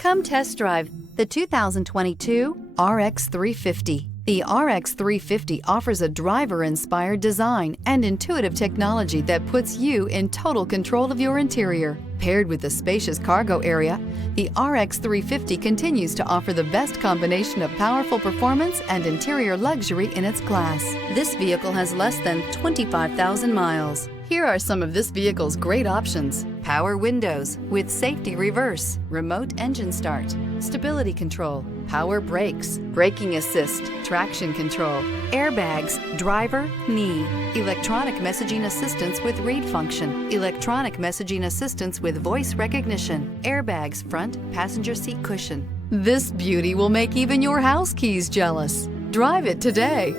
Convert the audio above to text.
Come test drive the 2022 RX 350. The RX 350 offers a driver-inspired design and intuitive technology that puts you in total control of your interior. Paired with a spacious cargo area, the RX 350 continues to offer the best combination of powerful performance and interior luxury in its class. This vehicle has less than 25,000 miles. Here are some of this vehicle's great options: power windows with safety reverse, remote engine start, stability control, power brakes, braking assist, traction control, airbags, driver, knee, electronic messaging assistance with read function, electronic messaging assistance with voice recognition, airbags front passenger seat cushion. This beauty will make even your house keys jealous. Drive it today.